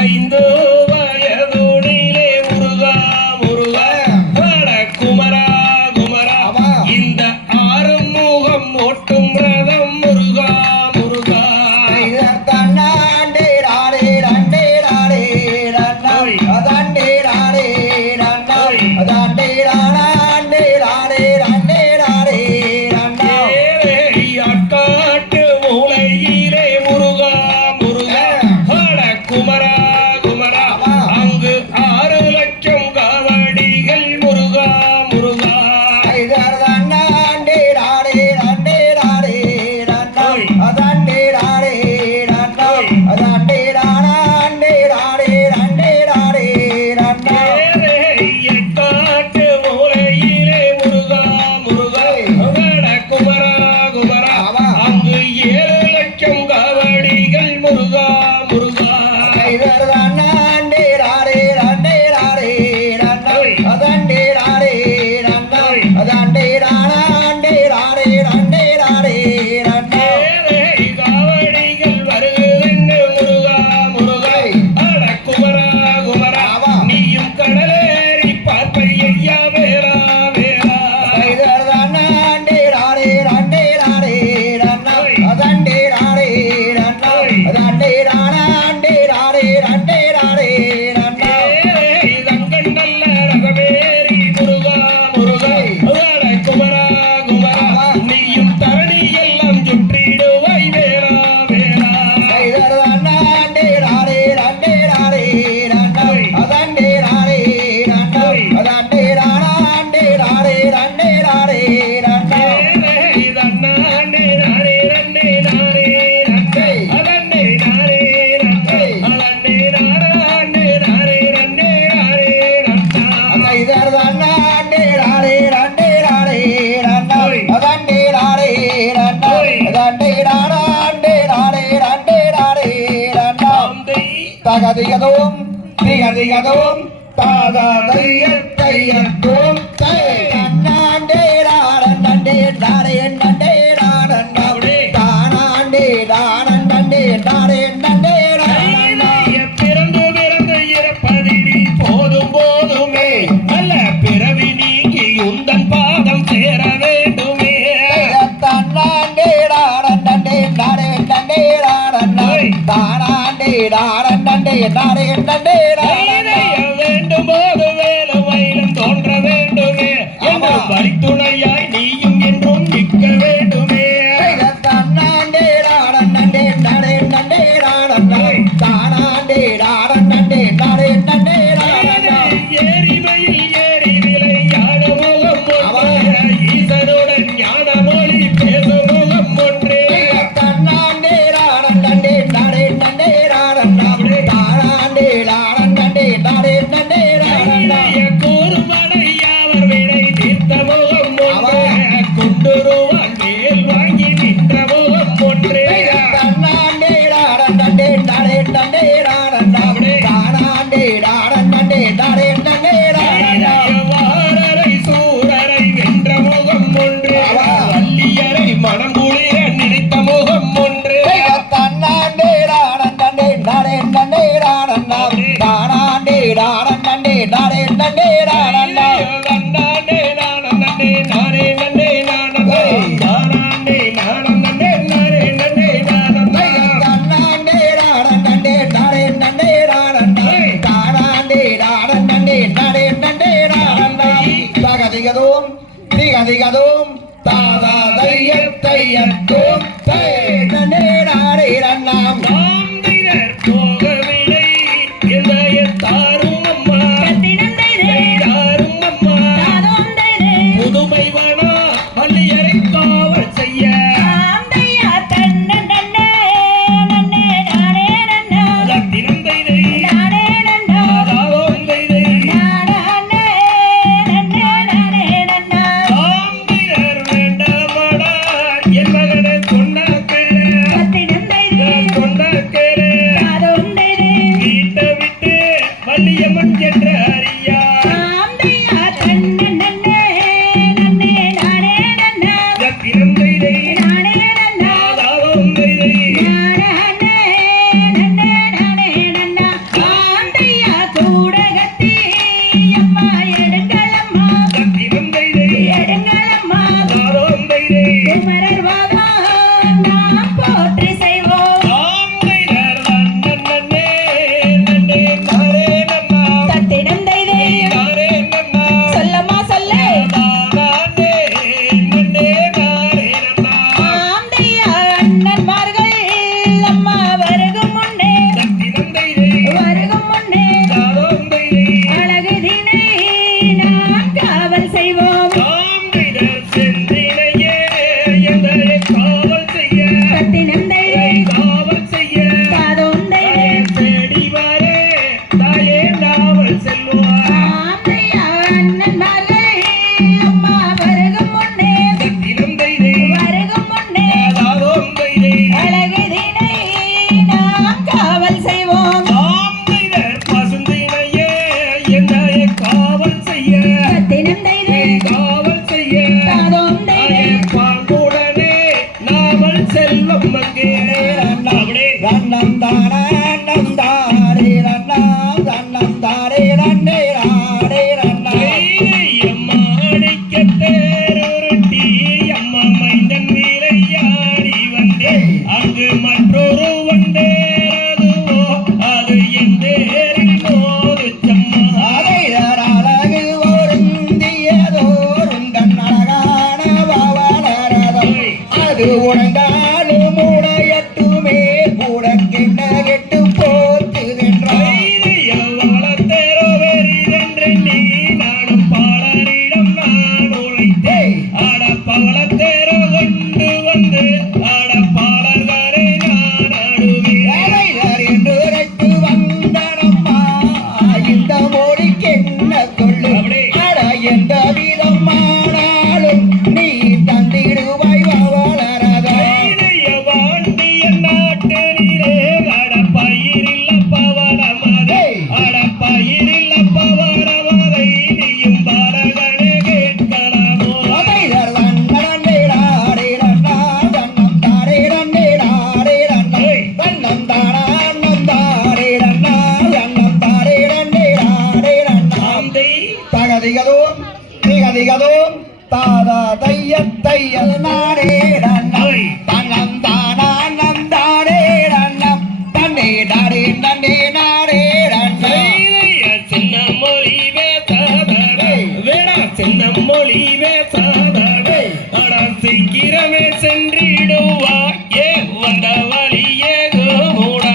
ஐந்து வயதுனிலே முருகா முருகா வட குமரா குமரா இந்த ஆறும் முகம் ஓட்டும் ரதம் முருகா முருகா தன்னாண்டே ராடே ரண்டே ராடே ரண்டாய் அதாண்டே ராடே ரண்டாய் அதாண்டே ராடே ராடே ரண்டே ராடே ரண்டாய் ஆட்காட்டு மூளையிலே முருகா குமரா குமரா அங்கு 6 லட்சம் காவடிகள் முருகா முருகா தன்னாண்டே ராடே ரண்டே ராடே ரண்டாய் அதாண்டே ராடே ரண்டாய் அதாண்டே ராடே ராடே ரண்டே ராடே ரண்டாய் எட்டாட்டு மூலையிலே முருகா முருகா வட குமரா குமரா அங்கு 7 லட்சம் காவடிகள் முருகா முருகா தன்னாண்டே ராடே ரண்டே ராடே ரண்டாய் அதாண்டே ராடே ரண்டாய் அதாண்டே ராடே ராடே ரண்டே ராடே ரண்டாய் காவடிகள் வருகிறென்று முருகா முருகா அட குமரா குமரா நீயும் கடலேறி பார்ப்பை ஐயா வேறா வேறா தன்னாண்டே ராடே ரண்டே ராடே ரண்டாய் அதாண்டே ராடே ரண்டாய் அதாண்டே ராடே ராடே ரண்டே ராடே ரண்டாய் தங்கண்டல்ல ரகவேரி முருகா முருகா அட குமரா குமரா நீயும் தரணி எல்லாம் சுற்றிடுவாய் வேறா வேறா தன்னாண்டே ராடே ரண்டே ராடே ரண்டாய் அதாண்டே ராடே ரண்டாய் அதாண்டே ராடே ராடே ரண்டே ராடே ரண்டாய் தன்னாண்டே நாரே ரண்டே நாரே ரண்டே அதண்டே நாரே ரண்டே அதண்டே நாரே நாரே ரண்டே நாரே ரண்டா தன்னாண்டே ராடே ரண்டே ராடே ரண்டாய் அதாண்டே ராடே ரண்டாய் அதாண்டே ராடே ராடே ரண்டே ராடே ரண்டாய் தகதிகதும் திகதிகதும் தாதாதையத்தையத்தும் தன்னாண்டே ராடண்டே ராடே நண்டே ராடண்டே தானாண்டே ராடண்டே ராடே நண்டே பிறந்து பிறந்து இறப்பதினி போதும் போதுமே அல்ல பிறவி நீங்கி உந்தன் பாதம் சேர வேண்டுமே தன்னாண்டே ராடண்டே ராடே நண்டே ராடண்டே தானாண்டே ராடண்டே ராடே நண்டே வேண்டும் போது வேலும் வயலும் தோன்ற வேண்டுமே என்று வழித்துணையாய் நீயும் என்றும் நிற்க வேண்டுமே தன்னாண்டே ராடண்டே ராடே நண்டே ராடண்டே தானாண்டே ராடண்டே ராடே நண்டே ஏரிமையில் ஏறி விளையாட முகம் ஒன்றே ஈசனுடன் ஞான மொழி பேசும் முகம் ஒன்றே தன்னாண்டே ராடண்டே ராடே நண்டே ராடண்டே தானாண்டே ராடண்டே ராடே நண்டே கூறுவனை யாவர் வினை தீர்த்த முகம் ஒன்றே குண்டுருவான் மேல் வாங்கி நின்ற முகம் ஒன்றே தன்னாண்டே ராடண்டே ராடே நண்டே ராடண்டே தானாண்டே ராடண்டே ராடே நண்டே வாரரை சூரரை வென்ற முகம் ஒன்றே வள்ளியரை மனம் குளிர நினைத்த முகம் ஒன்றே தன்னாண்டே ராடண்டே ராடே நண்டே ராடண்டே தானாண்டே ராடண்டே ராடே நண்டே ராடண்டே நன்னாண்டே நானே நானே நன்னே நானே தானாண்டே நானே நானே நன்னே நானே தன்னாண்டே ராடண்டே ராடே நண்டே ராடண்டே தானாண்டே ராடண்டே ராடே நண்டே ராடண்டே தகதிகதும் திகதிகதும் தாதாதையத்தையத்தும் நண்டே ராடே ரண்ணாம் தாந்திரர் போகவில்லை இதயத்தாரும் அம்மா தாரும் அம்மா புதுமை வனா வள்ளியரை காவல் செய்ய கொண்டாக்கரே தன்னம் தானம் தாரே ரண்ணாம் தன்னம் தாரே ரண்ணே ராடே ரண்ணாம் அம்மா அடிக்கத்தேருட்டி அம்மா மைந்தன் விளையாடி வந்தே அங்கு மற்றொரு வந்தேரதுவோ அது என் தேரில் மோதுச்சம்மா அதை அழகு ஒருந்தியதோறும் தன் அழகான பவளரதம் அது உடைந்தாலும் உடையட்டுமே கூட கெட்ட கெட்டு போத்துகின்றான் வளர்த்தேரோ வெறிதென்று நீ நானும் பாடரிடம் நான் உழைத்தேன் ஆட பவளத்தேரோ கொண்டு வந்து ஆட பாடல்களை நான் ஆடுவேன் என்று உரைத்து வந்தனம்மா இந்த மொழிக்கு என்ன கொள்ளு அட எந்த விதமானாலும் நீ தந்திடுவாய் பவளரதம் வாண்டிய நாட்டிலே ஆட பயிரில்ல பவளமதை ஆட பயிரில்ல பவளமதை நீயும் பாடல்களை கேட்கலாமோ தாதா தைய தைய நாடே ரண்ணம் தன்னம் தானம் தாடே ரண்ணம் தன்னே டாடே நன்னே நாடே ரண்ணம் சின்ன மொழி பேசாதடே வேடா சின்ன மொழி பேசாதடே அடா சீக்கிரமே சென்றிடுவா ஏ வந்த வழியே மூடா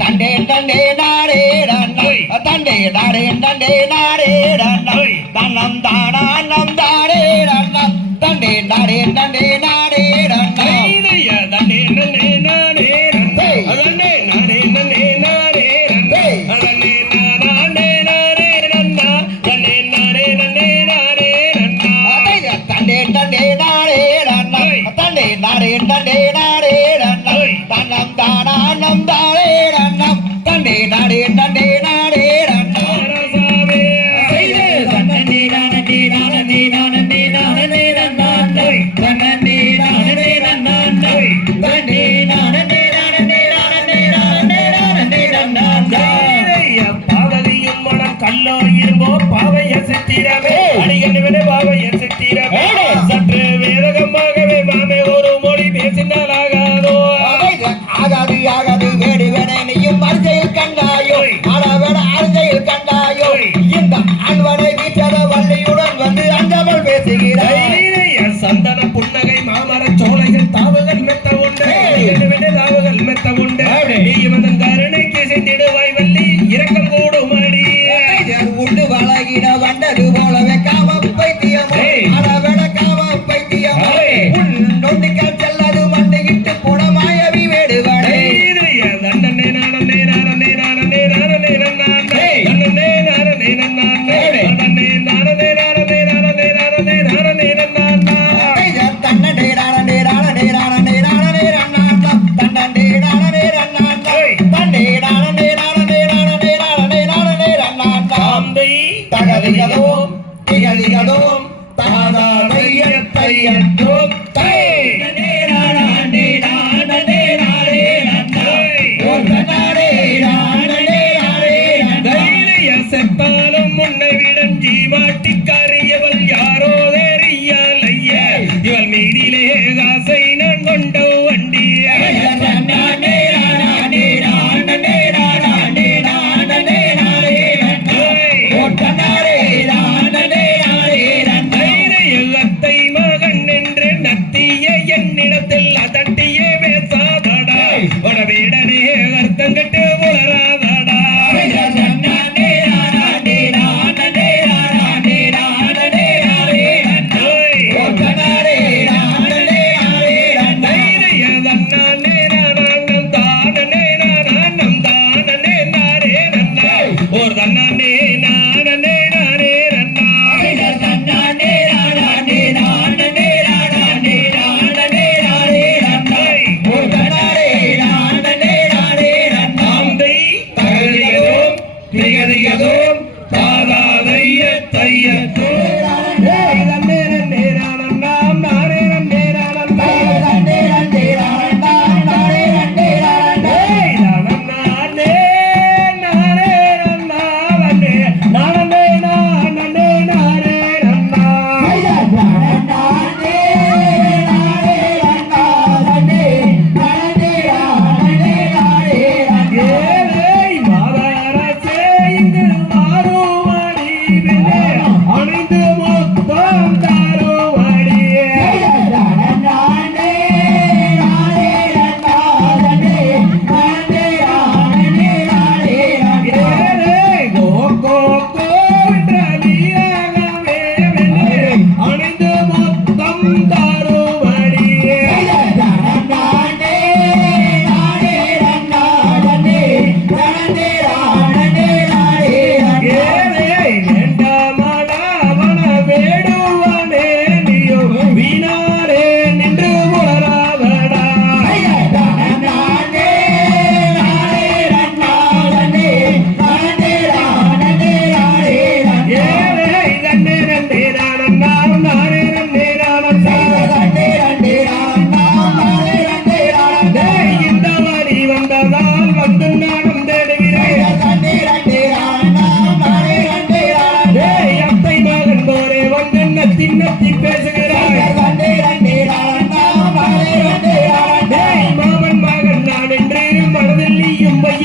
தண்டே தண்டே நாடே ரண்ணம் தண்டே டாடே நன்னே நாடே ரண்ணம் தன்னம் தானம் தாடே ரண்ணம் தண்டே டாடே நன்னே நாடே ரண்ணம் தண்டே நன்னே நாடே ரண்ணே அதனே நாடே நன்னே நாடே ரண்ணே அதனே நாடே நாடே ரண்ணா தண்டே நாடே நன்னே நாடே ரண்ணா தண்டே தண்டே நாடே ரண்ணம் தண்டே நாடே நன்னே நாடே ரண்ணம் தன்னம் தானம் தாடே ரண்ணம் தண்டே நாடே நன்னே நாடே ரண்ணம் அரசாவே தன்னே நானே நானே நானே நானே நானே தன்னே நானே நானே தன்னே நானே நானே நானே நானே நானே பாவதியும் மனம் கல்லோ இரும்போ பாவைய சித்திரமே அடிகண்டுவிட பாவைய சித்திரமே சற்று வேதகமாகவே மாமே ஒரு மொழி பேசினால் ஆகாதோ ஆகாது ஆகாது வேடுவனை நீயும் அரிசையில் கண்டாயோ அளவட அரிசையில் கண்டாயோ இந்த ஆண்வனை வீச்சத வள்ளியுடன் வந்து அஞ்சமல் பேசுகிறாய் சந்தன புன்னகை மாமர சோலைகள் தாவுகள் மெத்த உண்டு தாவுகள் மெத்த உண்டு நீ இவன் கருணைக்கு சென்றிடுவாய் வள்ளி இரக்கம் கூடுமாடி உண்டு வளகிட வந்தது போலவே காம பைத்தியமோ அளவட காம பைத்தியம்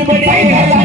படி